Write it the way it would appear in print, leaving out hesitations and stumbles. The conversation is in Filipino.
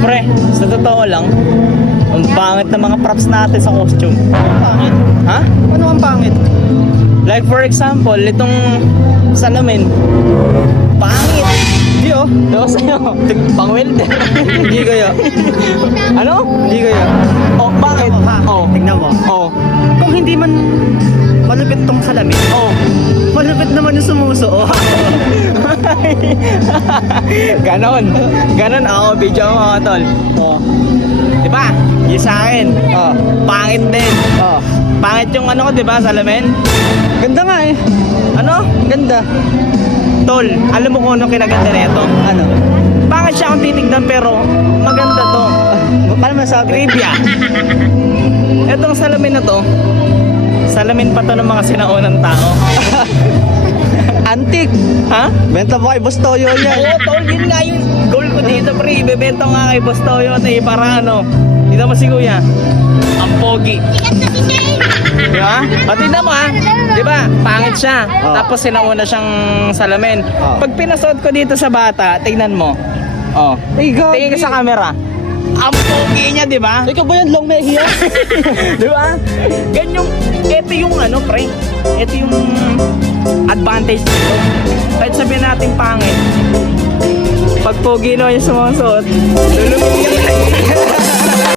Pre, sa totoo lang, ang pangit na mga props natin sa costume. Pangit. Ha? Ano ang pangit? Like for example, itong salamin. Pangit. Hindi oh. Diba sa'yo? Pang-welder. Hindi kaya. Ano? Hindi kaya. Oh, bakit? Ha? Oh. Tignan mo. Oh. Kung hindi man malupit tong salamin, Oh. malupit naman yung sumusuot. Ganon. Ganon ako, video mo mga tol. Oh. Diba? Yung sa akin. Oh. Pangit din. Oh. Pangit yung ano ko, diba? Salamin. Ganda nga eh. Ano? Ganda. Tol, alam mo kung ano kinaganda nito? Ano? Bakit siya kung titignan pero maganda to? Paano masabi? Trivia. Etong salamin na to, salamin pa to ng mga sinaunang tao. Antique. Ha? Benta mo kay Boss Toyo yan. Oo, tol, yun nga yung goal ko dito, pre. Ibebenta ko nga kay Boss Toyo para ano. Dito mo si Kuya. Ang pogi. Diba? O, tignan mo ha. Diba? Pangit siya. Oh. Tapos sinauna siyang salamin. Oh. Pag pinasuot ko dito sa bata, tignan mo. Oh. Ay, God. Tingin ka sa camera. Ang pogi niya, di ba? Ikaw ba yan, long mehiya? Di ba? Ganyong, ito yung ano, pre. Ito yung advantage nito. Kahit sabihin natin pangit. Pag pogi no yung sumusuot, lulubog yan.